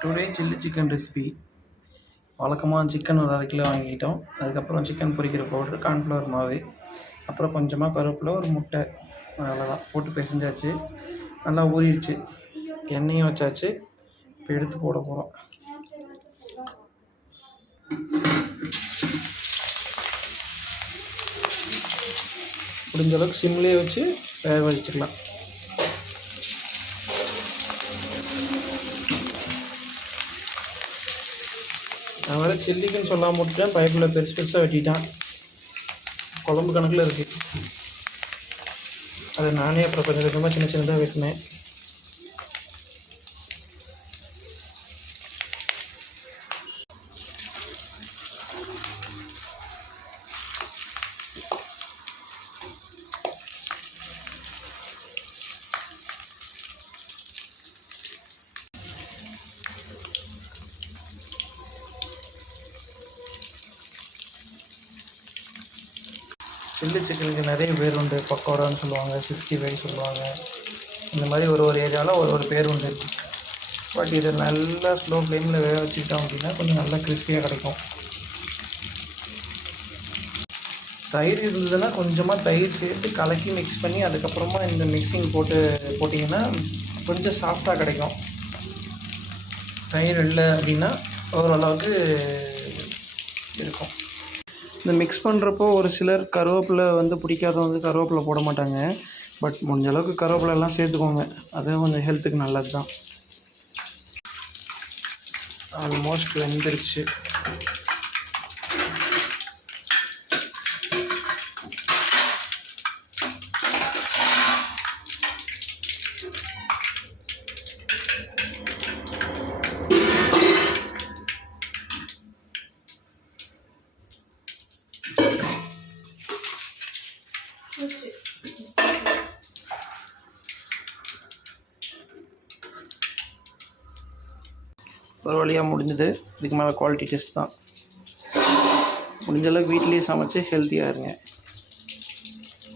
Today chilli chicken recipe. வழக்கமாக chicken ஒரு 1/2 kilo வாங்கிக்கிட்டோம். அதுக்கப்புறம் சிக்கன் பொரிக்கிற பவுட்ரு, கார்ன்ஃப்ளவர் மாவு, அப்புறம் கொஞ்சமாக கருவேப்பிலை, ஒரு முட்டை, அவ்வளோதான் போட்டு பிசைஞ்சாச்சு. நல்லா ஊறிடுச்சு. எண்ணெயும் வச்சாச்சு. இப்போ எடுத்து போட போகிறோம். முடிஞ்ச அளவுக்கு சிம்லேயே வச்சு வேக வச்சுக்கலாம். நான் வேறு சில்லிக்குன்னு சொல்லாமல் போட்டுட்டேன். பைப்பில் பெருசு பெருசாக வெட்டிட்டான். குழம்பு கணக்கில் இருக்குது. அதை நானே அப்புறம் கொஞ்சம் கொஞ்சமாக சின்ன சின்னதாக வெட்டினேன். சில்லி சிக்கனுக்கு நிறைய பேர் உண்டு. பக்கோடான்னு சொல்லுவாங்க, 65 சொல்லுவாங்க. இந்த மாதிரி ஒரு ஏரியாவில் ஒரு பேர் உண்டு. பட் இதை நல்லா ஸ்லோ ஃப்ளேமில் வேக வச்சுக்கிட்டோம் அப்படின்னா கொஞ்சம் நல்லா கிறிஸ்பியாக கிடைக்கும். தயிர் இருந்ததுன்னா கொஞ்சமாக தயிர் சேர்த்து கலக்கி மிக்ஸ் பண்ணி அதுக்கப்புறமா இந்த மிக்சிங் போட்டிங்கன்னா கொஞ்சம் சாஃப்டாக கிடைக்கும். தயிர் இல்லை அப்படின்னா ஓரளவுக்கு இருக்கும். இந்த மிக்ஸ் பண்ணுறப்போ ஒரு சிலர் கருவேப்பிலை பிடிக்காதவங்க கருவேப்பிலை போட மாட்டாங்க. பட் முடிஞ்ச அளவுக்கு கருவேப்பிலெல்லாம் சேர்த்துக்கோங்க. அதுவும் கொஞ்சம் ஹெல்த்துக்கு நல்லது தான். ஆல்மோஸ்ட் வெந்துருச்சு. ஒரு வழியாக முடிஞ்சது. இதுக்கு மேலே குவாலிட்டி டெஸ்ட் தான். முடிஞ்சளவுக்கு வீட்டிலேயே சமைச்சு ஹெல்த்தியாக இருங்க.